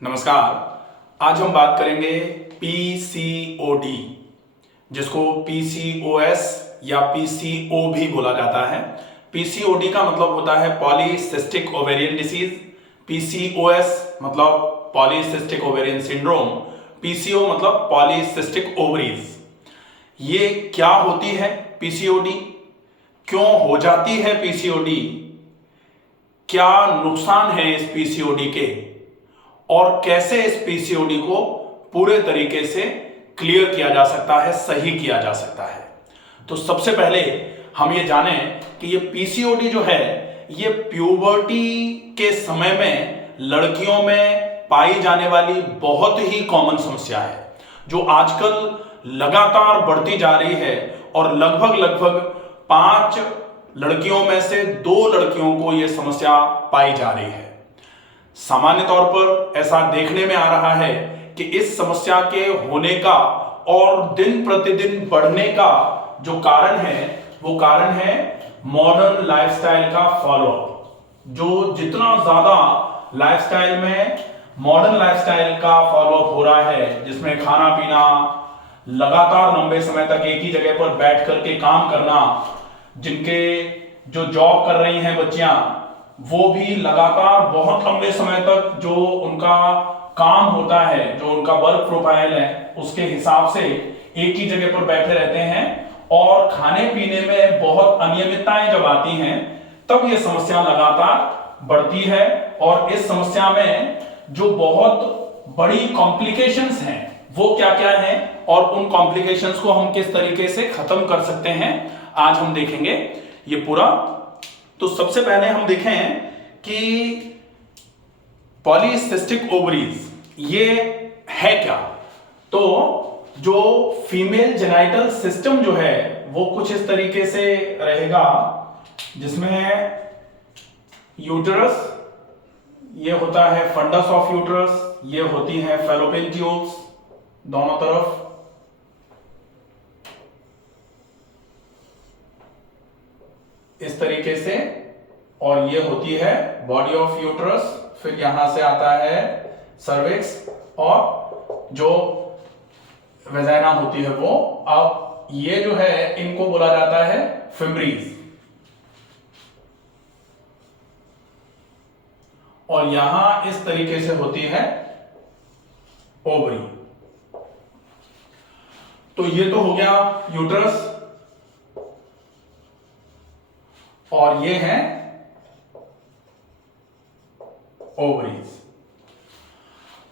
नमस्कार। आज हम बात करेंगे पीसीओडी, जिसको पीसीओएस या पीसीओ भी बोला जाता है। पीसीओडी का मतलब होता है पॉलीसिस्टिक ओवेरियन डिसीज, पीसीओएस मतलब पॉलीसिस्टिक ओवेरियन सिंड्रोम, पीसीओ मतलब पॉलीसिस्टिक ओवरीज। ये क्या होती है पीसीओडी, क्यों हो जाती है पीसीओडी, क्या नुकसान है इस पीसीओडी के, और कैसे इस पीसीओडी को पूरे तरीके से क्लियर किया जा सकता है, सही किया जा सकता है। तो सबसे पहले हम ये जानें कि ये पीसीओडी जो है ये प्यूबर्टी के समय में लड़कियों में पाई जाने वाली बहुत ही कॉमन समस्या है, जो आजकल लगातार बढ़ती जा रही है और लगभग 5 लड़कियों में से 2 लड़कियों को यह समस्या पाई जा रही है। सामान्य तौर पर ऐसा देखने में आ रहा है कि इस समस्या के होने का और दिन प्रतिदिन बढ़ने का जो कारण है वो कारण है मॉडर्न लाइफस्टाइल का फॉलोअप। जो जितना ज्यादा लाइफस्टाइल में मॉडर्न लाइफस्टाइल का फॉलोअप हो रहा है, जिसमें खाना पीना, लगातार लंबे समय तक एक ही जगह पर बैठ करके काम करना, जिनके जो जॉब कर रही हैं बच्चियां वो भी लगातार बहुत लंबे समय तक जो उनका काम होता है, जो उनका वर्क प्रोफाइल है, उसके हिसाब से एक ही जगह पर बैठे रहते हैं और खाने पीने में बहुत अनियमितताएं जब आती हैं तब यह समस्या लगातार बढ़ती है। और इस समस्या में जो बहुत बड़ी कॉम्प्लिकेशंस हैं वो क्या क्या हैं और उन कॉम्प्लिकेशंस को हम किस तरीके से खत्म कर सकते हैं, आज हम देखेंगे ये पूरा। तो सबसे पहले हम देखें कि पॉलीसिस्टिक ओवरीज ये है क्या। तो जो फीमेल जेनाइटल सिस्टम जो है वो कुछ इस तरीके से रहेगा, जिसमें यूटरस, ये होता है फंडस ऑफ यूटरस, ये होती है फैलोपियन ट्यूब्स दोनों तरफ, इस तरीके से, और ये होती है बॉडी ऑफ यूटरस। फिर यहां से आता है सर्विक्स और जो वेजाइना होती है वो। अब ये जो है इनको बोला जाता है फिम्ब्रीज, और यहां इस तरीके से होती है ओवरी। तो ये तो हो गया यूटरस, और ये है ओवरीज।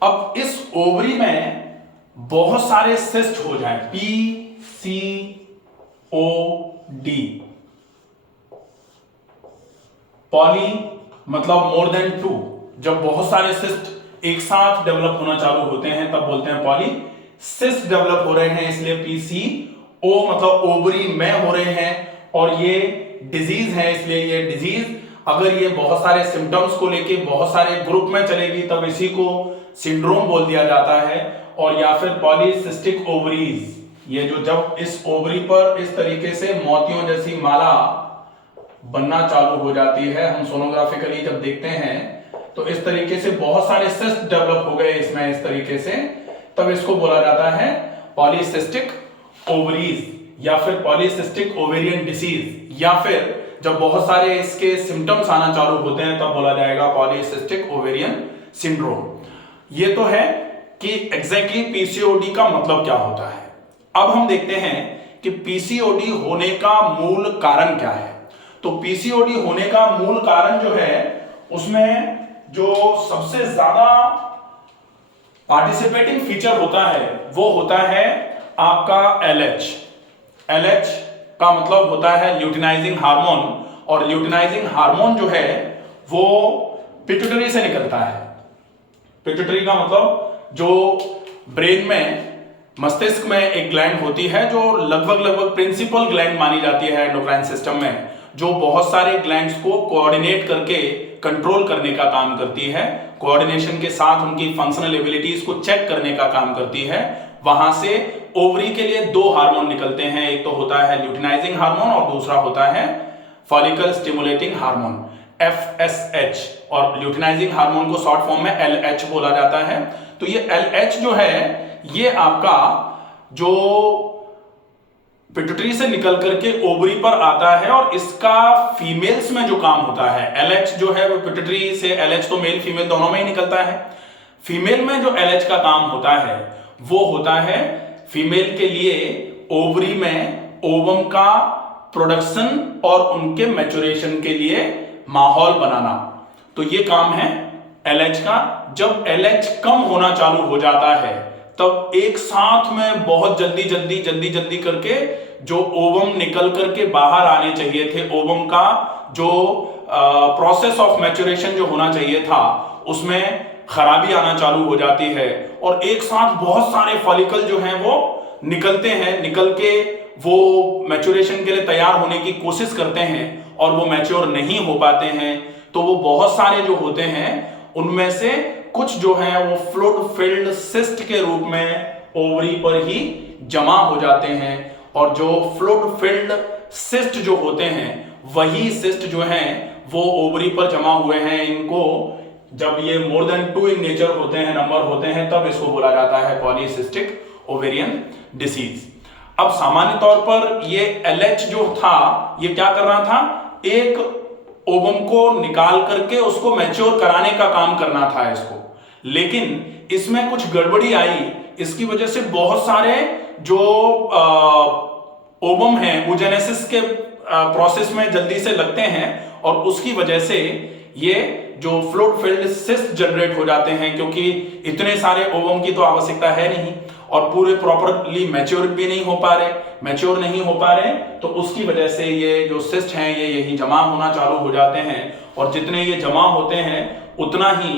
अब इस ओवरी में बहुत सारे सिस्ट हो जाए, पीसीओडी, पॉली मतलब मोर देन 2। जब बहुत सारे सिस्ट एक साथ डेवलप होना चालू होते हैं तब बोलते हैं पॉली। सिस्ट डेवलप हो रहे हैं इसलिए पीसीओ मतलब ओवरी में हो रहे हैं, और ये डिजीज है इसलिए ये डिजीज। अगर ये बहुत सारे सिम्टम्स को लेके बहुत सारे ग्रुप में चलेगी तब इसी को सिंड्रोम बोल दिया जाता है। और या फिर पॉलीसिस्टिक ओवरीज, ये जो जब इस ओवरी पर इस तरीके से मोतियों जैसी माला बनना चालू हो जाती है, हम सोनोग्राफिकली जब देखते हैं तो इस तरीके से बहुत सारे सिस्ट डेवलप हो गए इसमें इस तरीके से, तब इसको बोला जाता है पॉलीसिस्टिक ओवरीज या फिर पॉलीसिस्टिक ओवेरियन डिसीज। या फिर जब बहुत सारे इसके सिम्टम्स आना चालू होते हैं तब बोला जाएगा पॉलीसिस्टिक ओवेरियन सिंड्रोम। ये तो है कि एग्जैक्टली पीसीओडी का मतलब क्या होता है। अब हम देखते हैं कि पीसीओडी होने का मूल कारण क्या है। तो पीसीओडी होने का मूल कारण जो है उसमें जो सबसे ज्यादा पार्टिसिपेटिंग फीचर होता है वो होता है आपका एलएच। एलएच का मतलब होता है ल्यूटिनाइजिंग हार्मोन, और ल्यूटिनाइजिंग हार्मोन जो है वो पिट्यूटरी से निकलता है। पिट्यूटरी का मतलब जो ब्रेन में, मस्तिष्क में एक ग्लैंड होती है जो लगभग प्रिंसिपल ग्लैंड मानी जाती है एंडोक्राइन सिस्टम में, जो बहुत सारे ग्लैंड्स को कोऑर्डिनेट करके कंट्रोल करने का काम करती है, कोऑर्डिनेशन के साथ उनकी फंक्शनल एबिलिटीज को चेक करने का काम करती है। वहां से ओवरी के लिए 2 हार्मोन निकलते हैं, एक तो होता है ल्यूटिनाइजिंग हार्मोन और दूसरा होता है फॉलिकल स्टिमुलेटिंग हार्मोन। FSH, और ल्यूटिनाइजिंग हार्मोन को शॉर्ट फॉर्म में LH बोला जाता है। तो ये LH जो है ये आपका जो पिट्यूटरी से निकल करके ओवरी पर आता है, और इसका फीमेल्स में जो काम होता है, LH जो है वो पिट्यूटरी से, LH तो मेल फीमेल दोनों में ही निकलता है। फीमेल में जो LH का काम होता है वो होता है फीमेल के लिए ओवरी में ओवम का प्रोडक्शन और उनके मैच्योरेशन के लिए माहौल बनाना। तो ये काम है LH का। जब LH कम होना चालू हो जाता है तब एक साथ में बहुत जल्दी करके जो ओवम निकल करके बाहर आने चाहिए थे, ओवम का जो प्रोसेस ऑफ मैच्योरेशन जो होना चाहिए था उसमें खराबी आना चालू हो जाती है, और एक साथ बहुत सारे फॉलिकल जो हैं वो निकलते हैं, निकल के वो मैच्योरेशन के लिए तैयार होने की कोशिश करते हैं और वो मैच्योर नहीं हो पाते हैं। तो वो बहुत सारे जो होते हैं उनमें से कुछ जो है वो फ्लूइड फिल्ड सिस्ट के रूप में ओवरी पर ही जमा हो जाते हैं, और जो फ्लूइड फिल्ड सिस्ट जो होते हैं वही सिस्ट जो हैं वो ओवरी पर जमा हुए हैं। इनको जब ये मोर देन 2 इन नेचर होते हैं, नंबर होते हैं, तब इसको बोला जाता है पॉलीसिस्टिक ओवेरियन डिसीज। अब सामान्य तौर पर ये LH जो था ये क्या कर रहा था, एक ओवम को निकाल करके उसको मैच्योर कराने का काम करना था इसको, लेकिन इसमें कुछ गड़बड़ी आई। इसकी वजह से बहुत सारे जो ओवम हैं oogenesis के प्रोसेस में जल्दी से लगते हैं, और उसकी वजह से ये जो फ्लूइड फिल्ड सिस्ट जनरेट हो जाते हैं, क्योंकि इतने सारे ओवम की तो आवश्यकता है नहीं और पूरे प्रॉपरली मैच्योर भी नहीं हो पा रहे, मैच्योर नहीं हो पा रहे, तो उसकी वजह से ये जो सिस्ट हैं ये यही जमा होना चालू हो जाते हैं, और जितने ये जमा होते हैं उतना ही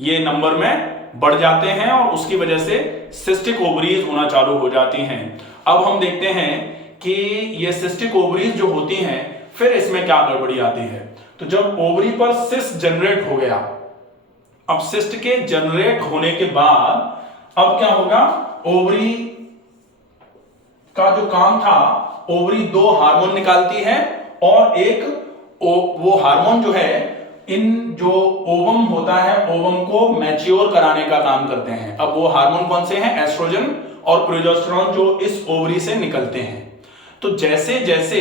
ये नंबर में बढ़ जाते हैं, और उसकी वजह से सिस्टिक ओवरीज होना चालू हो जाती हैं। अब हम देखते हैं कि ये सिस्टिक ओवरीज जो होती हैं फिर इसमें क्या गड़बड़ी आती है। तो जब ओवरी पर सिस्ट जनरेट हो गया, अब सिस्ट के जनरेट होने के बाद अब क्या होगा, ओवरी का जो काम था, ओवरी 2 हार्मोन निकालती है, और एक वो हार्मोन जो है इन जो ओवम होता है ओवम को मैच्योर कराने का काम करते हैं। अब वो हार्मोन कौन से हैं, एस्ट्रोजन और प्रोजेस्टेरोन, जो इस ओवरी से निकलते हैं। तो जैसे जैसे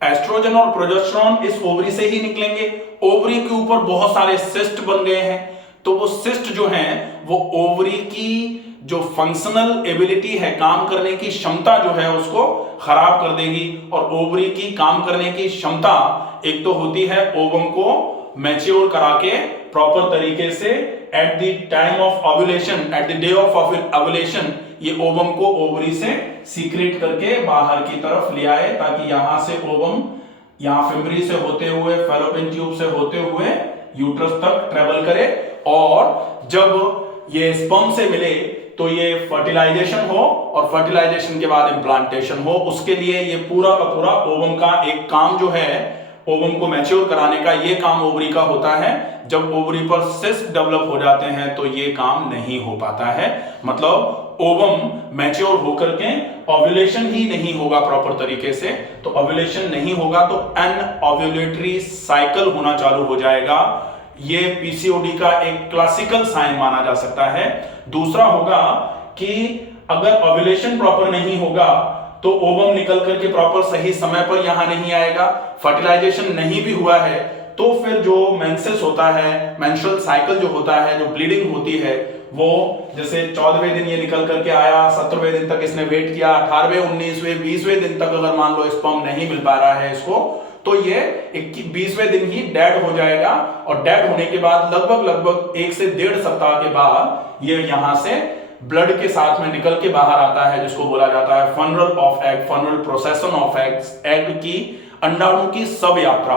एस्ट्रोजन और प्रोजेस्टेरोन इस ओवरी से ही निकलेंगे, ओवरी के ऊपर बहुत सारे सिस्ट बन गए हैं, तो वो सिस्ट जो हैं वो ओवरी की जो फंक्शनल एबिलिटी है, काम करने की क्षमता जो है उसको खराब कर देगी। और ओवरी की काम करने की क्षमता एक तो होती है ओवम को मैच्योर करा के प्रॉपर तरीके से at the time of ovulation, at the day of ovulation, ये ओवम को ओवरी से सीक्रेट करके बाहर की तरफ ले आए, ताकि यहां से ओवम यहां फिम्बरी से होते हुए, फैलोपियन ट्यूब से होते हुए यूट्रस तक ट्रेवल करे, और जब ये स्पर्म से मिले तो ये फर्टिलाइजेशन हो, और फर्टिलाइजेशन के बाद इम्प्लांटेशन हो। उसके लिए ये पूरा का पूरा ओवम का एक काम जो है, ओवम को मैच्योर कराने का, ये काम ओवरी का होता है। जब ओवरी पर सिस्ट डेवलप हो जाते हैं तो ये काम नहीं हो पाता है, मतलब ओवम मैच्योर होकर के ओव्यूलेशन ही नहीं होगा प्रॉपर तरीके से। तो ओव्यूलेशन नहीं होगा तो अनओव्यूलेटरी साइकिल होना चालू हो जाएगा। ये पीसीओडी का एक क्लासिकल साइन माना जा सकता है। दूसरा होगा कि अगर ओव्यूलेशन प्रॉपर नहीं होगा तो ओवम निकल करके प्रॉपर सही समय पर यहां नहीं आएगा, फर्टिलाइजेशन नहीं भी हुआ है तो फिर जो मेंसेस होता है, मेंस्ट्रुअल साइकिल जो होता है, जो ब्लीडिंग होती है, वो जैसे 14वें दिन ये निकल करके आया, 17वें दिन तक इसने वेट किया, 18वें 19वें 20वें दिन तक अगर मान लो स्पर्म नहीं मिल पा रहा है इसको, तो ये 20वें दिन ही डेड हो जाएगा। और डेड होने के बाद लगभग 1 से 1.5 सप्ताह के बाद ये यहां से ब्लड के साथ में निकल के बाहर आता है, जिसको बोला जाता है funeral of egg, funeral procession of eggs, egg की अंडाणु की सब यात्रा,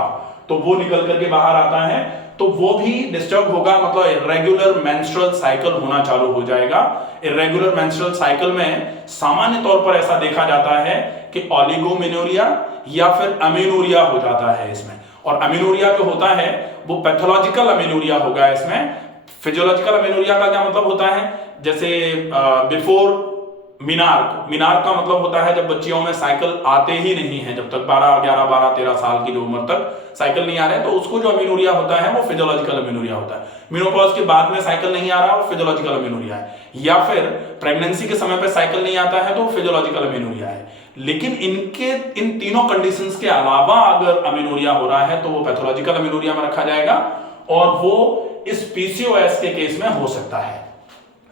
तो वो निकल करके बाहर आता है। तो वो भी डिस्टर्ब होगा, मतलब इरेगुलर मेंस्ट्रुअल साइकिल होना चालू हो जाएगा। इरेगुलर मेंस्ट्रुअल साइकिल में सामान्य तौर पर ऐसा देखा जाता है कि ओलिगोमेनोरिया या फिर अमेनोरिया हो जाता है इसमें। और अमेनोरिया जो होता है वो पैथोलॉजिकल अमेनोरिया होगा इसमें। फिजियोलॉजिकल अमेनोरिया का क्या मतलब होता है, जैसे बिफोर मीनार्क का मतलब होता है जब बच्चियों में साइकिल आते ही नहीं है, जब तक 11 12 13 साल की जो उम्र तक साइकिल नहीं आ रहा है, तो उसको जो अमीनोरिया होता है वो फिजियोलॉजिकल अमीनोरिया होता है। मेनोपॉज के बाद में साइकिल नहीं आ रहा वो फिजियोलॉजिकल अमीनोरिया है, या फिर प्रेगनेंसी के समय पे साइकिल नहीं आता है तो फिजियोलॉजिकल अमीनोरिया है। लेकिन इन तीनों कंडीशंस के अलावा अगर अमीनोरिया हो रहा है तो वो पैथोलॉजिकल अमीनोरिया में रखा जाएगा और वो इस पीसीओएस के केस में हो सकता है।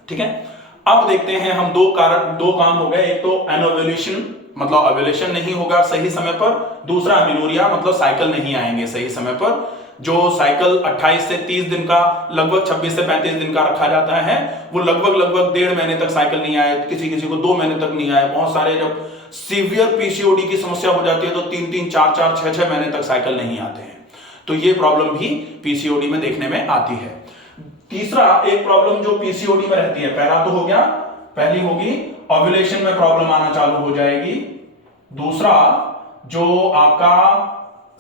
ठीक है, अब देखते हैं हम दो काम हो गए, एक तो एनोवुलेशन मतलब ओव्यूलेशन नहीं होगा सही समय पर, दूसरा अमीनोरिया मतलब साइकिल नहीं आएंगे सही समय पर। जो साइकिल 28 से 30 दिन का, लगभग 26 से 35 दिन का रखा जाता है, वो लगभग 1.5 महीने तक साइकिल नहीं आए, किसी को 2 महीने तक नहीं आए। बहुत सारे जब सीवियर पीसीओडी की समस्या हो जाती है तो 3-3, 4-4, 6-6 महीने तक साइकिल नहीं आते हैं। तो ये प्रॉब्लम भी पीसीओडी में देखने में आती है। तीसरा एक प्रॉब्लम जो पीसीओडी में रहती है, पहला तो हो गया, पहली होगी ओव्यूलेशन में प्रॉब्लम आना चालू हो जाएगी। दूसरा जो आपका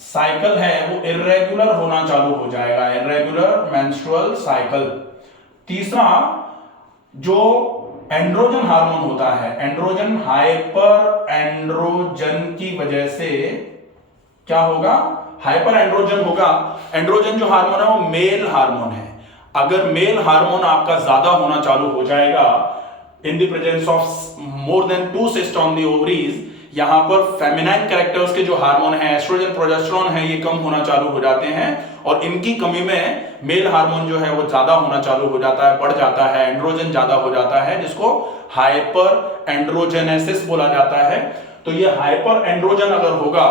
साइकिल है वो इर्रेगुलर होना चालू हो जाएगा, इर्रेगुलर मेंस्ट्रुअल साइकिल। तीसरा जो एंड्रोजन हार्मोन होता है, एंड्रोजन हाइपर एंड्रोजन की वजह से क्या होगा, हाइपर एंड्रोजन होगा। एंड्रोजन जो हार्मोन है वो मेल हार्मोन है। अगर मेल हार्मोन आपका ज्यादा होना चालू हो जाएगा in the presence of more than 2 cysts on the ovaries, यहां पर फेमिनाइन कैरेक्टर्स के जो हार्मोन है, एस्ट्रोजन प्रोजेस्टेरोन है, ये कम होना चालू हो जाते हैं और इनकी कमी में मेल हार्मोन जो है वो ज्यादा होना चालू हो जाता है, बढ़ जाता है, एंड्रोजन ज्यादा हो जाता है, जिसको हाइपर एंड्रोजेनेसिस बोला जाता है। तो ये हाइपर एंड्रोजन अगर होगा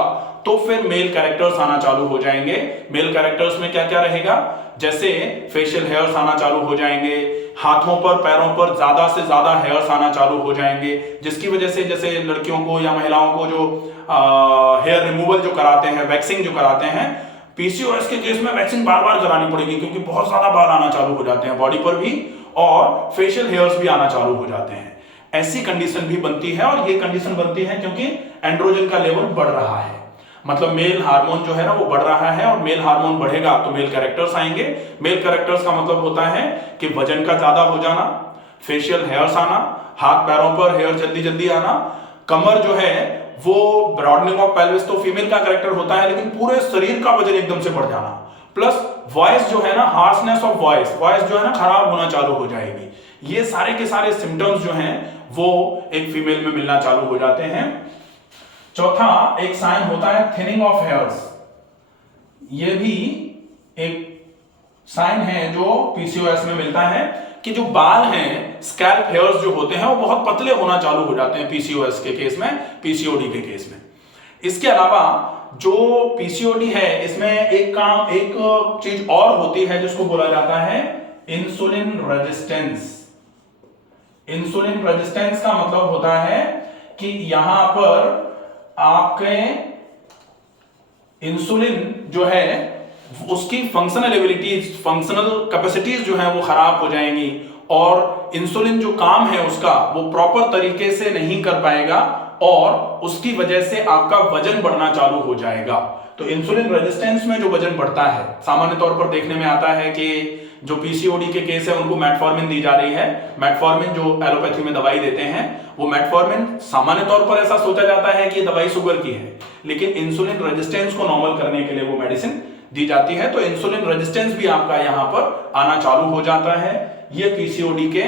तो फिर मेल कैरेक्टर्स आना चालू हो जाएंगे। मेल कैरेक्टर्स में क्या क्या रहेगा, जैसे फेशियल हेयर्स आना चालू हो जाएंगे, हाथों पर पैरों पर ज्यादा से ज्यादा हेयर्स आना चालू हो जाएंगे, जिसकी वजह से जैसे लड़कियों को या महिलाओं को जो हेयर रिमूवल जो कराते हैं, वैक्सिंग जो कराते हैं, पीसीओएस के केस में वैक्सिंग बार बार करानी पड़ेगी क्योंकि बहुत ज्यादा बाल आना चालू हो जाते हैं बॉडी पर भी और फेशियल हेयर्स भी आना चालू हो जाते हैं। ऐसी कंडीशन भी बनती है और ये कंडीशन बनती है क्योंकि एंड्रोजन का लेवल बढ़ रहा है, मतलब मेल हार्मोन जो है ना वो बढ़ रहा है और मेल हार्मोन बढ़ेगा तो मेल कैरेक्टर्स आएंगे। मेल कैरेक्टर्स का मतलब होता है कि वजन का ज्यादा हो जाना, फेशियल हेयर्स आना, हाथ पैरों पर हेयर जल्दी जल्दी आना, कमर जो है वो ब्रॉडनिंग ऑफ पेल्विस तो फीमेल का कैरेक्टर होता है लेकिन पूरे शरीर का वजन एकदम से बढ़ जाना, प्लस वॉइस जो है ना, हार्शनेस ऑफ वॉइस जो है ना खराब होना चालू हो जाएगी। ये सारे के सारे सिम्टम्स जो हैं वो एक फीमेल में मिलना चालू हो जाते हैं। चौथा एक साइन होता है थिनिंग ऑफ हेयर्स, ये भी एक साइन है जो पीसीओएस में मिलता है कि जो बाल हैं, स्कैल्प हेयर्स जो होते हैं वो बहुत पतले होना चालू हो जाते हैं पीसीओएस के केस में, पीसीओडी के केस में। इसके अलावा जो पीसीओडी है इसमें एक चीज और होती है जिसको बोला जाता है इंसुलिन रेजिस्टेंस। इंसुलिन रेजिस्टेंस का मतलब होता है कि यहां पर आपके इंसुलिन जो है उसकी फंक्शनल कैपेसिटीज जो है वो खराब हो जाएंगी और इंसुलिन जो काम है उसका वो प्रॉपर तरीके से नहीं कर पाएगा और उसकी वजह से आपका वजन बढ़ना चालू हो जाएगा। तो इंसुलिन रेजिस्टेंस में जो वजन बढ़ता है, सामान्य तौर पर देखने में आता है कि जो पीसीओडी के केस है उनको मेटफॉर्मिन दी जा रही है। मेटफॉर्मिन जो एलोपैथी में दवाई देते हैं वो मेटफॉर्मिन सामान्य तौर पर ऐसा सोचा जाता है कि दवाई शुगर की है, लेकिन इंसुलिन रेजिस्टेंस को नॉर्मल करने के लिए वो मेडिसिन दी जाती है। तो इंसुलिन रेजिस्टेंस भी आपका यहां पर आना चालू हो जाता है। ये पीसीओडी के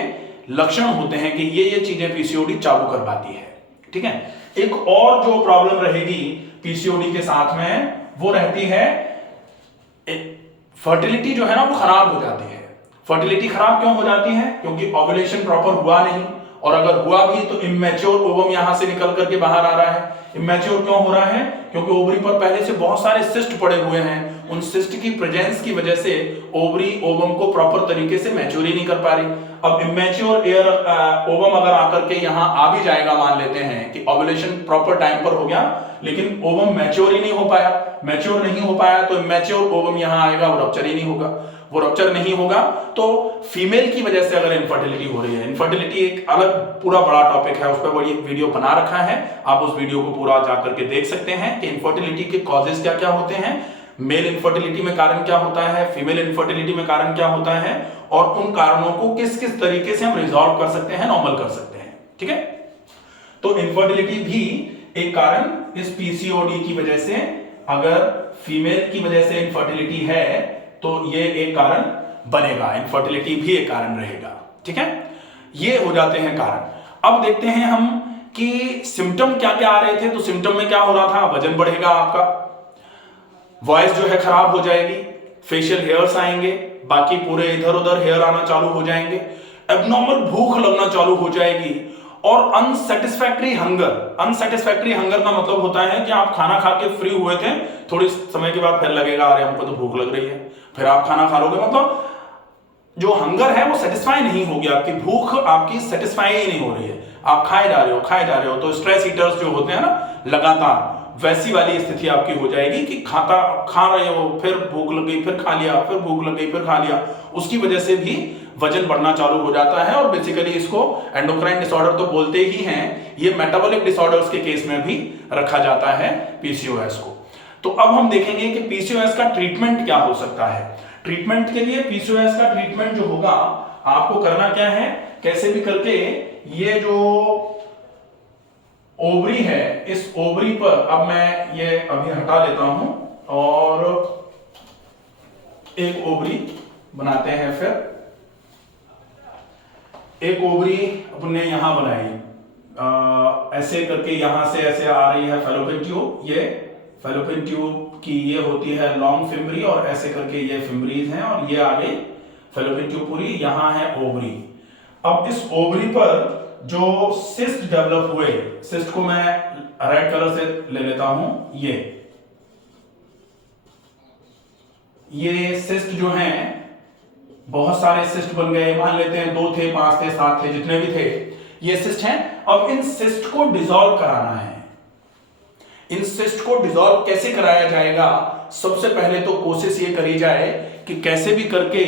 लक्षण होते हैं कि ये चीजें पीसीओडी चालू करवाती है। ठीक है, एक और जो प्रॉब्लम रहेगी पीसीओडी के साथ में वो रहती है फर्टिलिटी जो है ना वो खराब हो जाती है। फर्टिलिटी खराब क्यों हो जाती है? क्योंकि ओव्यूलेशन प्रॉपर हुआ नहीं, और अगर हुआ भी तो इमेच्योर ओवम यहां से निकल करके बाहर आ रहा है। इमेच्योर क्यों हो रहा है? क्योंकि ओवरी पर पहले से बहुत सारे सिस्ट पड़े हुए हैं, उन सिस्ट की प्रेजेंस की वजह से ओवरी ओवम को प्रॉपर तरीके से मैच्योर ही नहीं कर पा रही। अब इमेच्योर एयर ओवम अगर आकर के यहां आ भी जाएगा, मान लेते हैं कि ओव्यूलेशन प्रॉपर टाइम पर हो गया लेकिन ओवम मैच्योर ही नहीं हो पाया, मैच्योर नहीं हो पाया तो इमेच्योर ओवम यहां आएगा, वो रप्चर ही नहीं होगा। वो रप्चर नहीं होगा तो फीमेल की वजह से अगर इनफर्टिलिटी हो रही है, इनफर्टिलिटी एक अलग पूरा बड़ा टॉपिक है, उस पर बड़ी वीडियो बना रखा है, आप उस वीडियो को पूरा जाकर के देख सकते हैं कि इनफर्टिलिटी के कॉजेस क्या क्या होते हैं, मेल इनफर्टिलिटी में कारण क्या होता है, फीमेल इनफर्टिलिटी में कारण क्या होता है, और उन कारणों को किस किस तरीके से हम रिजॉल्व कर सकते हैं, नॉर्मल कर सकते हैं। ठीक है, तो इनफर्टिलिटी भी एक कारण इस पीसीओडी की वजह से, अगर फीमेल की वजह से इनफर्टिलिटी है तो ये एक कारण बनेगा, इनफर्टिलिटी भी एक कारण रहेगा। ठीक है, ये हो जाते हैं कारण। अब देखते हैं हम कि सिम्टम क्या क्या आ रहे थे। तो सिम्टम में क्या हो रहा था, वजन बढ़ेगा आपका, वॉइस जो है खराब हो जाएगी, फेशियल हेयर्स आएंगे, बाकी पूरे इधर उधर हेयर आना चालू हो जाएंगे, एब्नॉर्मल भूख लगना चालू हो जाएगी, और अनसेटिस्फैक्टरी हंगर। अनसेटिस्फैक्टरी हंगर का मतलब होता है कि आप खाना खा के फ्री हुए थे, थोड़ी समय के बाद फिर लगेगा अरे हमको तो भूख लग रही है, फिर आप खाना खा लोगे, मतलब जो हंगर है वो सेटिस्फाई नहीं होगी, आपकी भूख आपकी सेटिस्फाई ही नहीं हो रही है, आप खाए जा रहे हो। तो स्ट्रेस ईटर्स जो होते हैं ना लगातार, वैसी वाली स्थिति आपकी हो जाएगी कि खा रहे हो, फिर भूख लग गई, फिर खा लिया, फिर भूख लग गई, फिर खा लिया। उसकी वजह से भी वजन बढ़ना चालू हो जाता है, और बेसिकली इसको एंडोक्राइन डिसऑर्डर तो बोलते ही हैं, ये मेटाबॉलिक डिसऑर्डर्स के केस में भी रखा जाता है पीसीओएस को। तो अब हम देखेंगे कि पीसीओएस का ट्रीटमेंट क्या हो सकता है। ट्रीटमेंट के लिए पीसीओएस का ट्रीटमेंट जो होगा, आपको करना क्या है, कैसे भी करके ये जो ओवरी है, इस ओवरी पर अब मैं ये अभी हटा लेता हूं और एक ओवरी बनाते हैं। फिर एक ओवरी अपने यहां बनाई, ऐसे करके यहां से ऐसे आ रही है फैलोपियन ट्यूब, ये फैलोपियन ट्यूब की ये होती है लॉन्ग फिम्बरी, और ऐसे करके ये फिम्बरीज हैं, और ये आ गई फैलोपियन ट्यूब पूरी, यहां है ओवरी। अब इस ओवरी पर जो सिस्ट डेवलप हुए, सिस्ट को मैं रेड कलर से ले लेता हूं, ये सिस्ट जो हैं, बहुत सारे सिस्ट बन गए, मान लेते हैं 2 थे, 5 थे, 7 थे, जितने भी थे, ये सिस्ट हैं। अब इन सिस्ट को डिसॉल्व कराना है। इन सिस्ट को डिसॉल्व कैसे कराया जाएगा, सबसे पहले तो कोशिश ये करी जाए कि कैसे भी करके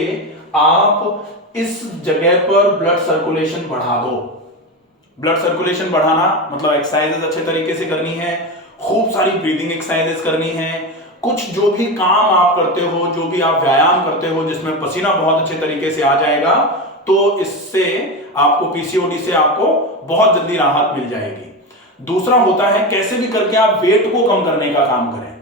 आप इस जगह पर ब्लड सर्कुलेशन बढ़ा दो। ब्लड सर्कुलेशन बढ़ाना मतलब एक्सरसाइजेस अच्छे तरीके से करनी है, खूब सारी ब्रीदिंग एक्सरसाइजेस करनी है, कुछ जो भी काम आप करते हो, जो भी आप व्यायाम करते हो जिसमें पसीना बहुत अच्छे तरीके से आ जाएगा, तो इससे आपको पीसीओडी से आपको बहुत जल्दी राहत मिल जाएगी। दूसरा होता है कैसे भी करके आप वेट को कम करने का काम करें।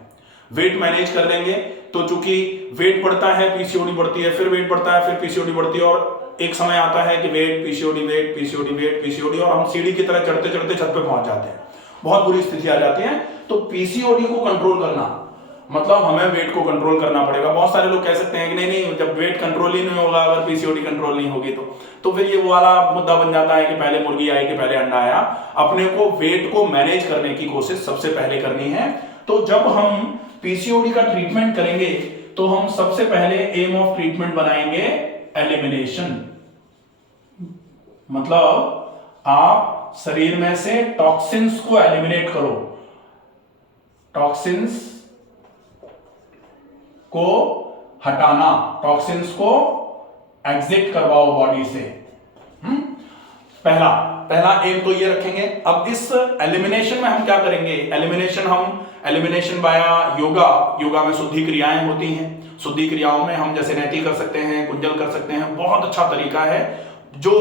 वेट मैनेज कर लेंगे तो चूंकि वेट बढ़ता है पीसीओडी बढ़ती है, फिर वेट बढ़ता है, फिर पीसीओडी बढ़ती है, और एक समय आता है कि वेट पीसीओडी, और हम सीढ़ी की तरह चढ़ते चढ़ते छत पे पहुंच जाते हैं, बहुत बुरी स्थिति आ जाती है। तो पीसीओडी को कंट्रोल करना मतलब हमें वेट को कंट्रोल करना पड़ेगा। बहुत सारे लोग कह सकते हैं कि नहीं, जब वेट कंट्रोल ही नहीं होगा, अगर पीसीओडी कंट्रोल नहीं होगी तो फिर ये वो वाला मुद्दा बन जाता है कि पहले मुर्गी आई कि पहले अंडा आया। अपने को वेट को मैनेज करने की कोशिश सबसे पहले करनी है। तो जब हम पीसीओडी का ट्रीटमेंट करेंगे तो हम सबसे पहले एम ऑफ ट्रीटमेंट बनाएंगे एलिमिनेशन, मतलब आप शरीर में से टॉक्सिन्स को एलिमिनेट करो, टॉक्सिन्स को हटाना, टॉक्सिन्स को एग्जिट करवाओ बॉडी से। पहला एम तो ये रखेंगे। अब इस एलिमिनेशन में हम क्या करेंगे, एलिमिनेशन बाया योगा में शुद्धि क्रियाएं होती हैं। शुद्धि क्रियाओं में हम जैसे नैटी कर सकते हैं, कुंजल कर सकते हैं, बहुत अच्छा तरीका है। जो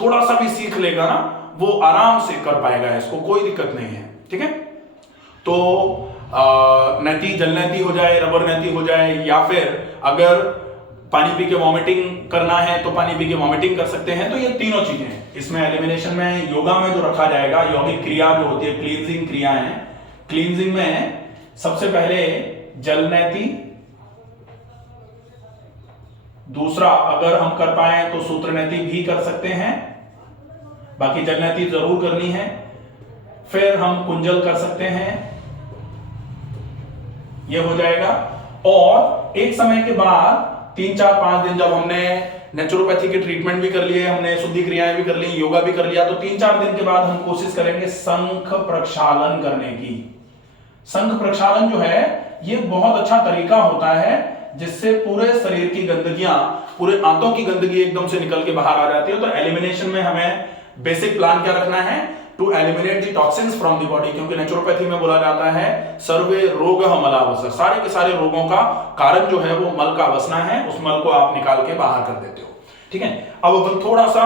थोड़ा सा भी सीख लेगा ना वो आराम से कर पाएगा, इसको कोई दिक्कत नहीं है। ठीक है, तो नैती जल नैती हो जाए, रबर नैती हो जाए, या फिर अगर पानी पी के वॉमिटिंग करना है तो पानी पी के वॉमिटिंग कर सकते हैं। तो ये तीनों चीजें इसमें एलिमिनेशन में योगा में जो रखा जाएगा, यौगिक क्रिया जो होती है, क्लींजिंग क्रियाएं, क्लींजिंग में सबसे पहले जल नैती, दूसरा अगर हम कर पाए तो सूत्र नैती भी कर सकते हैं, बाकी जल नैती जरूर करनी है। फिर हम कुंजल कर सकते हैं, ये हो जाएगा। और एक समय के बाद 3, 4, 5 दिन जब हमने नेचुरोपैथी के ट्रीटमेंट भी कर लिए, हमने शुद्धि क्रियाएं भी कर ली, योगा भी कर लिया, तो 3-4 दिन के बाद हम कोशिश करेंगे शंख प्रक्षालन करने की। शंख प्रक्षालन जो है ये बहुत अच्छा तरीका होता है जिससे पूरे शरीर की गंदगियां, पूरे आंतों की गंदगी एकदम से निकल के बाहर आ जाती है। तो एलिमिनेशन में हमें बेसिक प्लान क्या रखना है, to eliminate the toxins from the body, क्योंकि नेचुरोपैथी में बोला जाता है सर्वे रोग मलावस, सारे के सारे रोगों का कारण जो है वो मल का वसना है, उस मल को आप निकाल के बाहर कर देते हो। ठीक है, अब अपन थोड़ा सा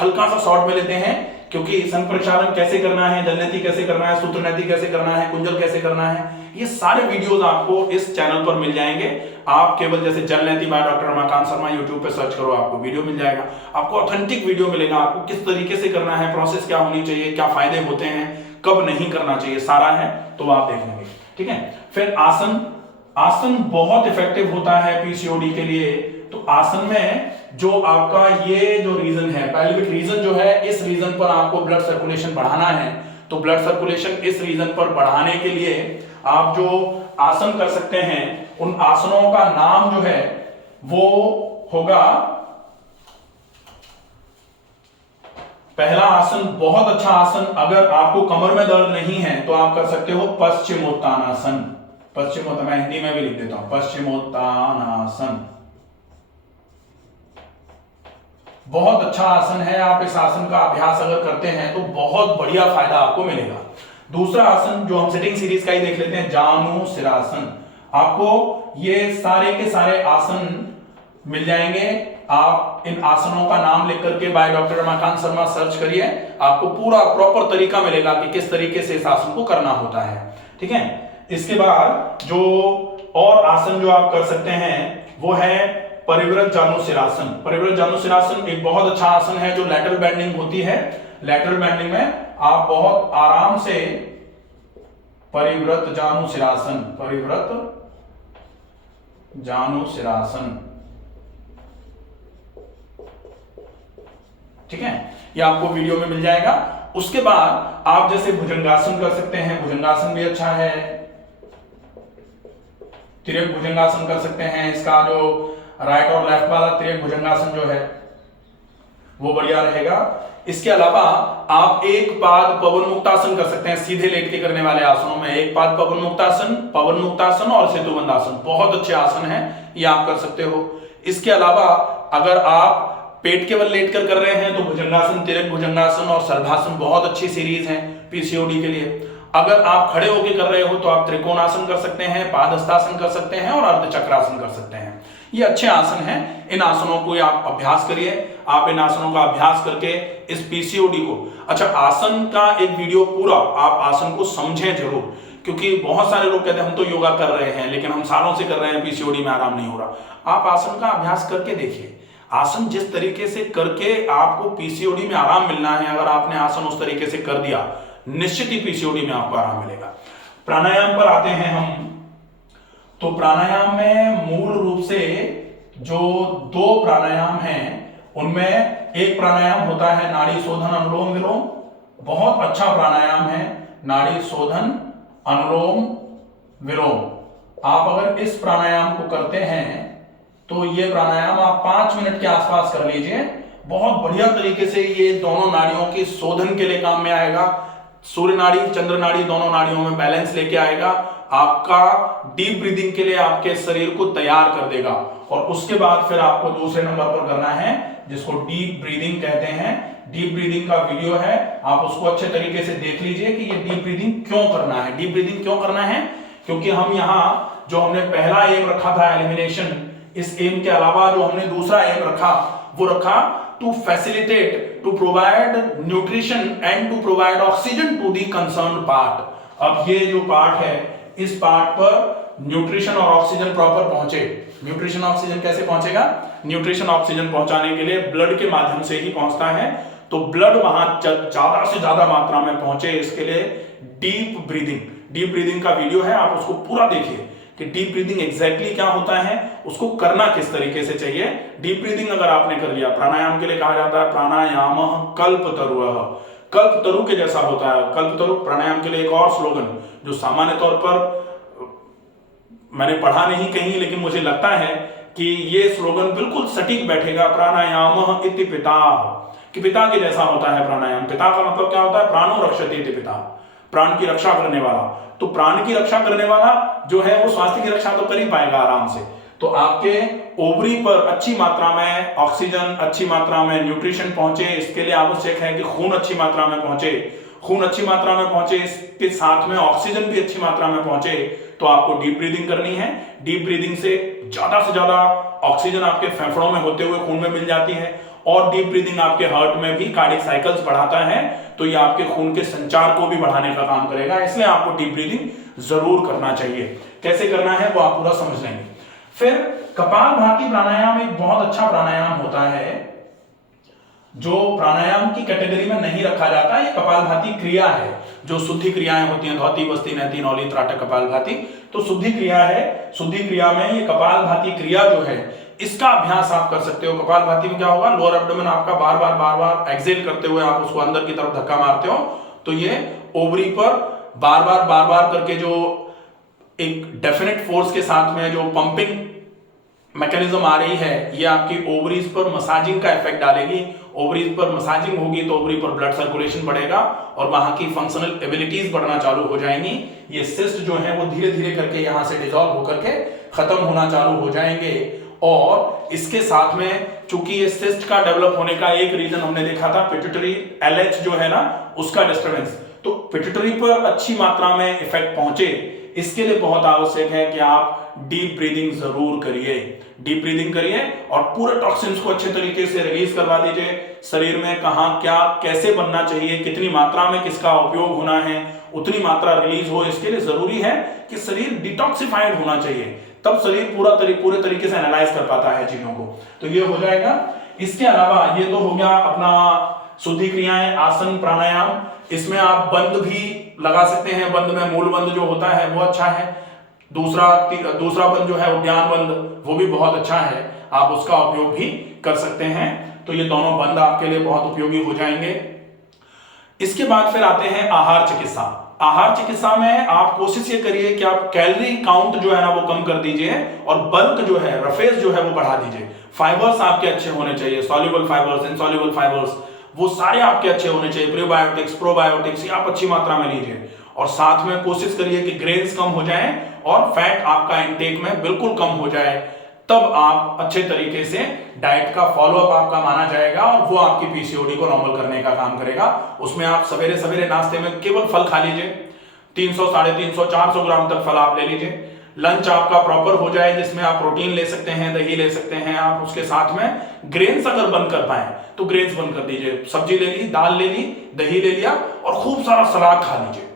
हल्का सा शॉर्ट में लेते हैं क्योंकि सन प्रक्षालन कैसे करना है, जलनेति कैसे करना है, सूत्रनेति कैसे करना है, कुंजल कैसे करना है, ये सारे वीडियोस आपको इस चैनल पर मिल जाएंगे। आप केवल जैसे जलनेति by doctor Ramakant Sharma YouTube पे सर्च करो, आपको वीडियो मिल जाएगा, आपको ऑथेंटिक वीडियो मिलेगा, आपको किस तरीके से करना है, प्रोसेस क्या होनी चाहिए, क्या फायदे होते हैं, कब नहीं करना चाहिए, सारा है, तो आप देख लेंगे। ठीक है। फिर आसन, आसन बहुत इफेक्टिव होता है पीसीओडी के लिए। तो आसन में जो आपका ये जो रीजन है, पेल्विक रीजन जो है, इस रीजन पर आपको ब्लड सर्कुलेशन बढ़ाना है। तो ब्लड सर्कुलेशन इस रीजन पर बढ़ाने के लिए आप जो आसन कर सकते हैं, उन आसनों का नाम जो है वो होगा, पहला आसन बहुत अच्छा आसन, अगर आपको कमर में दर्द नहीं है तो आप कर सकते हो पश्चिमोत्तानासन। पश्चिमोत्तान, मैं हिंदी में भी लिख देता हूं, पश्चिमोत्तानासन बहुत अच्छा आसन है। आप इस आसन का अभ्यास अगर करते हैं तो बहुत बढ़िया फायदा आपको मिलेगा। दूसरा आसन जो हम सिटिंग सीरीज का ही देख लेते हैं, जानु सिरासन। आपको ये सारे के सारे आसन मिल जाएंगे। आप इन आसनों का नाम लिख करके bye doctor Ramakant Sharma search करिए, आपको पूरा प्रॉपर तरीका मिलेगा कि किस तरीके से इस आसन को करना होता है। ठीक है। इसके बाद जो और आसन जो आप कर सकते हैं वो है परिव्रत जानुशिरासन। परिव्रत जानुशिरासन एक बहुत अच्छा आसन है जो लैटरल बेंडिंग होती है। लैटरल बेंडिंग में आप बहुत आराम से परिव्रत जानुशिरासन, परिव्रत जानुशिरासन, ठीक है, ये आपको वीडियो में मिल जाएगा। उसके बाद आप जैसे भुजंगासन कर सकते हैं, भुजंगासन भी अच्छा है। तिर्यक भुजंगासन कर सकते हैं, इसका जो राइट और लेफ्ट वाला तिर्यक भुजंगासन जो है वो बढ़िया रहेगा। इसके अलावा आप एक पाद पवन मुक्तासन कर सकते हैं, सीधे लेट के करने वाले आसनों में एक पाद पवन मुक्तासन और सेतुबंधासन बहुत अच्छे आसन हैं, ये आप कर सकते हो। इसके अलावा अगर आप पेट केवल लेटकर कर रहे हैं तो भुजंगासन, तिर्यक भुजंगासन और सर्वासन बहुत अच्छी सीरीज है पीसीओडी के लिए। अगर आप खड़े होकर कर रहे हो तो आप त्रिकोणासन कर सकते हैं, पादहस्तासन कर सकते हैं और अर्धचक्रासन कर सकते हैं। ये अच्छे आसन हैं, इन आसनों को आप अभ्यास करिए। आप इन आसनों का अभ्यास करके इस पीसीओडी को, अच्छा आसन का एक वीडियो पूरा आप आसन को समझें जरूर, क्योंकि बहुत सारे लोग कहते हैं हम तो योगा कर रहे हैं लेकिन हम सालों से कर रहे हैं, पीसीओडी में आराम नहीं हो रहा। आप आसन का अभ्यास करके देखिए, आसन जिस तरीके से करके आपको पीसीओडी में आराम मिलना है, अगर आपने आसन उस तरीके से कर दिया निश्चित ही पीसीओडी में आपको आराम मिलेगा। प्राणायाम पर आते हैं हम। तो प्राणायाम में मूल रूप से जो दो प्राणायाम हैं उनमें एक प्राणायाम होता है नाड़ी शोधन अनुलोम विलोम, बहुत अच्छा प्राणायाम है नाड़ी शोधन अनुलोम विलोम। आप अगर इस प्राणायाम को करते हैं तो ये प्राणायाम आप 5 मिनट के आसपास कर लीजिए, बहुत बढ़िया तरीके से ये दोनों नाड़ियों की शोधन के लिए काम में आएगा। सूर्य नाड़ी, चंद्र नाड़ी दोनों नाड़ियों में बैलेंस लेके आएगा, आपका डीप ब्रीदिंग के लिए आपके शरीर को तैयार कर देगा। और उसके बाद फिर आपको दूसरे नंबर पर करना है जिसको डीप ब्रीदिंग कहते हैं। डीप ब्रीदिंग का वीडियो है, आप उसको अच्छे तरीके से देख लीजिए कि ये डीप ब्रीदिंग क्यों करना है। डीप ब्रीदिंग क्यों करना है? क्योंकि हम यहाँ जो हमने पहला एम रखा था एलिमिनेशन, इस एम के अलावा जो हमने दूसरा एम रखा वो रखा to facilitate, to provide nutrition and to provide oxygen to the concern part. अब ये जो पार्ट है इस पार्ट पर न्यूट्रिशन और ऑक्सीजन प्रॉपर पहुंचे। न्यूट्रिशन ऑक्सीजन कैसे पहुंचेगा? न्यूट्रिशन ऑक्सीजन पहुंचाने के लिए ब्लड के माध्यम से ही पहुंचता है, तो ब्लड वहां ज्यादा से ज्यादा मात्रा में पहुंचे, इसके लिए डीप ब्रीदिंग, डीप ब्रीदिंग का वीडियो है, आप उसको पूरा देखिए कि डीप ब्रीदिंग एग्जैक्टली क्या होता है, उसको करना किस तरीके से चाहिए। डीप ब्रीदिंग अगर आपने कर लिया, प्राणायाम के लिए कहा जाता है प्राणायाम कल्पतरुः, कल्पतरु के जैसा होता है। कल्पतरु प्राणायाम के लिए एक और स्लोगन जो सामान्य तौर पर मैंने पढ़ा नहीं कहीं, लेकिन मुझे लगता है कि ये स्लोगन बिल्कुल सटीक बैठेगा, प्राणायाम इति पिता, कि पिता के जैसा होता है प्राणायाम। पिता का मतलब क्या होता है? प्राणो रक्षति इति पिता, प्राण की रक्षा करने वाला। तो प्राण की रक्षा करने वाला जो है वो स्वास्थ्य की रक्षा तो कर ही पाएगा आराम से। तो आपके ओवरी पर अच्छी मात्रा में ऑक्सीजन, अच्छी मात्रा में न्यूट्रिशन पहुंचे, इसके लिए आवश्यक है कि खून अच्छी मात्रा में पहुंचे। खून अच्छी मात्रा में पहुंचे, इसके साथ में ऑक्सीजन भी अच्छी मात्रा में पहुंचे, तो आपको डीप ब्रीदिंग करनी है। डीप ब्रीदिंग से ज्यादा ऑक्सीजन आपके फेफड़ों में होते हुए खून में मिल जाती है, और डीप ब्रीदिंग आपके हार्ट में भी कार्डियक साइकिल्स बढ़ाता है, तो ये आपके खून के संचार को भी बढ़ाने का काम करेगा, इसलिए आपको डीप ब्रीदिंग जरूर करना चाहिए। कैसे करना है वो आप पूरा समझ लेंगे। फिर कपालभाति प्राणायाम एक बहुत अच्छा प्राणायाम होता है, जो प्राणायाम की कैटेगरी में नहीं रखा जाता। ये कपालभाति क्रिया है, जो शुद्धि क्रियाएं होती हैं, धौती, बस्ती, नैति, नौली, त्राटक, कपालभाति, तो शुद्धि क्रिया है। शुद्धि क्रिया में ये कपालभाति क्रिया जो है, इसका अभ्यास आप कर सकते हो। कपालभाति में क्या होगा, लोअर एब्डोमेन आपका बार बार एक्सेल करते हुए आप उसको अंदर की तरफ धक्का मारते हो, तो ये ओवरी पर बार बार करके जो एक डेफिनेट फोर्स के साथ में जो पंपिंग मैकेनिज्म आ रही है, ये आपकी ओवरीज पर मसाजिंग का इफेक्ट डालेगी। ओवरीज पर मसाजिंग होगी तो ओवरी पर ब्लड सर्कुलेशन बढ़ेगा और वहां की फंक्शनल एबिलिटीज बढ़ना चालू हो जाएंगी। ये सिस्ट जो है वो धीरे धीरे करके यहां से डिसॉल्व होकर के खत्म होना चालू हो जाएंगे। और इसके साथ में चूंकि ये सिस्ट का डेवलप होने का एक रीजन हमने देखा था पिट्यूटरी एलएच जो है ना, उसका डिस्टर्बेंस, तो पिट्यूटरी पर अच्छी मात्रा में इफेक्ट पहुंचे, इसके लिए बहुत आवश्यक है कि आप डीप ब्रीदिंग जरूर करिए। डीप ब्रीदिंग करिए और पूरे टॉक्सिन्स को अच्छे तरीके से रिलीज करवा दीजिए। शरीर में कहां क्या कैसे बनना चाहिए, कितनी मात्रा में किसका उपयोग होना है, उतनी मात्रा रिलीज हो। इसके लिए जरूरी है कि शरीर डिटॉक्सिफाइड होना चाहिए, तब शरीर पूरे तरीके से एनालाइज कर पाता है चीजों को। तो ये हो जाएगा। इसके अलावा ये तो हो गया अपना शुद्धि क्रियाएं, आसन, प्राणायाम। इसमें आप बंद भी लगा सकते हैं। बंद में मूल बंद जो होता है वो अच्छा है। दूसरा बंद जो है उद्यान बंद, वो भी बहुत अच्छा है, आप उसका उपयोग भी कर सकते हैं। तो ये दोनों बंद आपके लिए बहुत उपयोगी हो जाएंगे। इसके बाद फिर आते हैं आहार चिकित्सा। आहार चिकित्सा में आप कोशिश ये करिए कि आप कैलोरी काउंट जो है ना वो कम कर दीजिए और बल्क जो है, रफेज जो है वो बढ़ा दीजिए। फाइबर्स आपके अच्छे होने चाहिए, सॉल्युबल फाइबर्स, इनसॉल्युबल फाइबर्स, वो सारे आपके अच्छे होने चाहिए। प्रीबायोटिक्स, प्रोबायोटिक्स, ये आप अच्छी मात्रा में लीजिए। और साथ में कोशिश करिए कि ग्रेन्स कम हो जाएं और फैट आपका इंटेक में बिल्कुल कम हो जाए, तब आप अच्छे तरीके से डाइट का फॉलोअप आपका माना जाएगा और वो आपकी पीसीओडी को नॉर्मल करने का काम करेगा। उसमें आप सवेरे सवेरे नाश्ते में केवल फल खा लीजिए, 300, 350, 400 ग्राम तक फल आप ले लीजिए। लंच आपका प्रॉपर हो जाए, जिसमें आप प्रोटीन ले सकते हैं, दही ले सकते हैं आप। उसके साथ में ग्रेन्स अगर बंद कर पाए तो ग्रेन्स बंद कर दीजिए। सब्जी ले ली, दाल ले ली, दही ले लिया और खूब सारा सलाद खा लीजिए,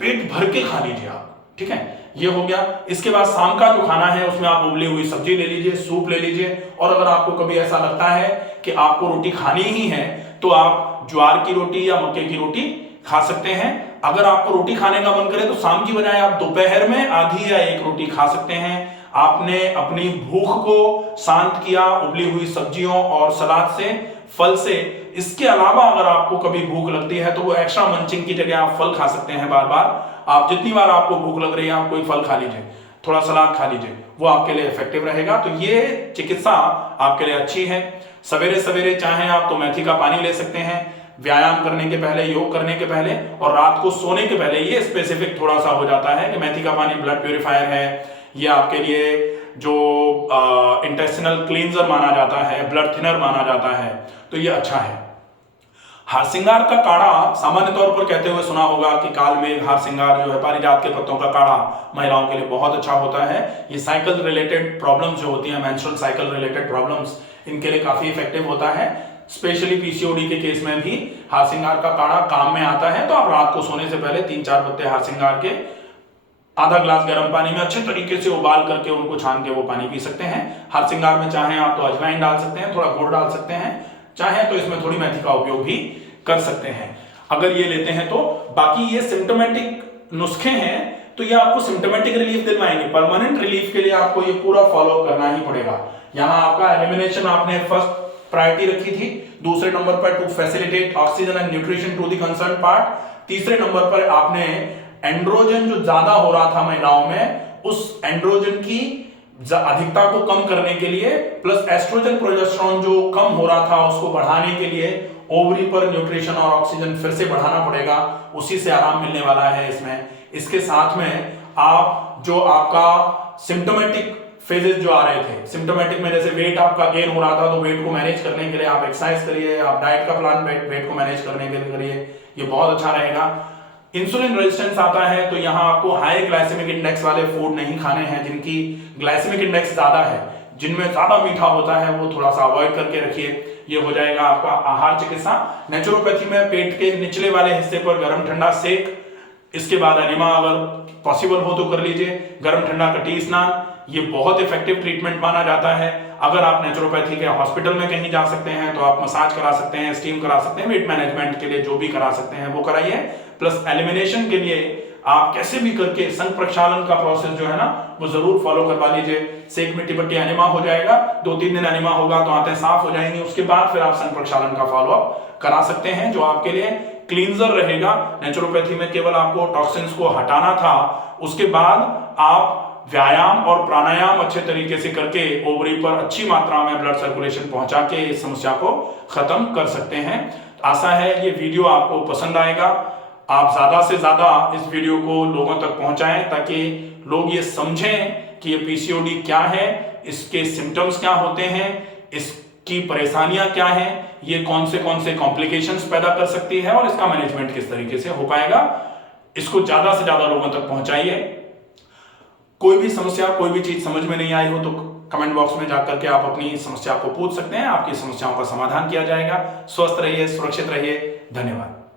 पेट भर के खा लीजिए आप, ठीक है। ये हो गया। इसके बाद शाम का जो खाना है उसमें आप उबली हुई सब्जी ले लीजिए, सूप ले लीजिए। और अगर आपको कभी ऐसा लगता है कि आपको रोटी खानी ही है तो आप ज्वार की रोटी या मक्के की रोटी खा सकते हैं। अगर आपको रोटी खाने का मन करे तो शाम की बजाय आप दोपहर में आधी या एक रोटी खा सकते हैं। आपने अपनी भूख को शांत किया उबली हुई सब्जियों और सलाद से, फल से। इसके अलावा अगर आपको कभी भूख लगती है तो वो एक्स्ट्रा मंचिंग की जगह आप फल खा सकते हैं बार बार। आप जितनी बार आपको भूख लग रही है आप कोई फल खा लीजिए, थोड़ा सलाद खा लीजिए, वो आपके लिए इफेक्टिव रहेगा। तो ये चिकित्सा आपके लिए अच्छी है। सवेरे सवेरे चाहे आप तो मेथी का पानी ले सकते हैं, व्यायाम करने के पहले, योग करने के पहले और रात को सोने के पहले। ये स्पेसिफिक थोड़ा सा हो जाता है कि मेथी का पानी ब्लड प्यूरिफायर है, ये आपके लिए जो इंटेस्टिनल क्लींजर माना जाता है, ब्लड थिनर माना जाता है, तो ये अच्छा है। हारसिंगार का काढ़ा सामान्य तौर पर कहते हुए सुना होगा कि कालमेघ, हारसिंगार जो है पारिजात के पत्तों का काढ़ा महिलाओं के लिए बहुत अच्छा होता है। ये साइकिल रिलेटेड प्रॉब्लम्स जो होती हैं, मेंस्ट्रुअल साइकिल रिलेटेड प्रॉब्लम्स, इनके लिए काफी इफेक्टिव होता है। स्पेशली पीसीओडी के केस में भी हारसिंगार का काढ़ा काम में आता है। तो आप रात को सोने से पहले 3-4 पत्ते हारसिंगार के आधा ग्लास गर्म पानी में अच्छे तरीके से उबाल करके उनको छान के वो पानी पी सकते हैं। हारसिंगार में चाहे आप तो अजवाइन डाल सकते हैं, थोड़ा गुड़ डाल सकते हैं, चाहे तो इसमें थोड़ी मेथी का उपयोग भी कर सकते हैं अगर ये लेते हैं तो। बाकी ये सिम्टोमेटिक नुस्खे हैं तो ये आपको सिम्टोमेटिक रिलीफ दिलवाएंगे। परमानेंट रिलीफ के लिए आपको ये पूरा फॉलोअप करना ही पड़ेगा। यहाँ आपका एलिमिनेशन आपने फर्स्ट प्रायोरिटी रखी थी, दूसरे नंबर पर to facilitate oxygen and nutrition to the concern part, तीसरे नंबर पर आपने एंड्रोजन जो ज्यादा हो रहा था महिलाओं में, उस एंड्रोजन की अधिकता को कम करने के लिए प्लस एस्ट्रोजन प्रोजेस्टेरोन जो कम हो रहा था उसको बढ़ाने के लिए ओवरी पर न्यूट्रिशन और ऑक्सीजन फिर से बढ़ाना पड़ेगा, उसी से आराम मिलने वाला है इसमें। इसके साथ में आप जो आपका सिम्टोमेटिक फेजेस जो आ रहे थे, सिम्टोमेटिक में जैसे वेट आपका गेन हो रहा था तो वेट को मैनेज करने के लिए आप एक्सरसाइज करिए, आप डाइट का प्लान वेट को मैनेज करने के लिए करिए, ये बहुत अच्छा रहेगा। इंसुलिन रेजिस्टेंस आता है तो यहाँ आपको हाई ग्लाइसेमिक इंडेक्स वाले फूड नहीं खाने हैं, जिनकी ग्लाइसेमिक इंडेक्स ज्यादा है, जिनमें ज्यादा मीठा होता है वो थोड़ा सा अवॉइड करके रखिए। ये हो जाएगा आपका आहार चिकित्सा। नेचुरोपैथी में पेट के निचले वाले हिस्से पर गर्म ठंडा सेक, इसके बाद एनिमा अगर पॉसिबल हो तो कर लीजिए, गर्म ठंडा कटी स्नान, ये बहुत इफेक्टिव ट्रीटमेंट माना जाता है। अगर आप नेचुरोपैथी के हॉस्पिटल में कहीं जा सकते हैं तो आप मसाज करा सकते हैं, स्टीम करा सकते हैं, वेट मैनेजमेंट के लिए जो भी करा सकते हैं वो कराइए। प्लस एलिमिनेशन के लिए आप कैसे भी करके संघ प्रक्षालन का प्रोसेस जो है ना वो जरूर फॉलो करवा लीजिए। सेक मिट्टी पट्टी एनिमा हो जाएगा, 2-3 दिन एनिमा होगा तो आंतें साफ हो जाएंगी, उसके बाद फिर आप संघ प्रक्षालन का फॉलो अप करा सकते हैं जो आपके लिए क्लींजर रहेगा। नेचुरोपैथी में केवल आपको टॉक्सिन्स को हटाना था, उसके बाद आप व्यायाम और प्राणायाम अच्छे तरीके से करके ओवरी पर अच्छी मात्रा में ब्लड सर्कुलेशन पहुंचा के इस समस्या को खत्म कर सकते हैं। आशा है ये वीडियो आपको पसंद आएगा, आप ज्यादा से ज्यादा इस वीडियो को लोगों तक पहुंचाएं ताकि लोग ये समझें कि ये पीसीओडी क्या है, इसके सिम्टम्स क्या होते हैं, इसकी परेशानियां क्या हैं, ये कौन से कॉम्प्लिकेशंस पैदा कर सकती है और इसका मैनेजमेंट किस तरीके से हो पाएगा। इसको ज्यादा से ज्यादा लोगों तक पहुंचाइए। कोई भी समस्या, कोई भी चीज समझ में नहीं आई हो तो कमेंट बॉक्स में जाकर के आप अपनी समस्या को पूछ सकते हैं, आपकी समस्याओं का समाधान किया जाएगा। स्वस्थ रहिए, सुरक्षित रहिए, धन्यवाद।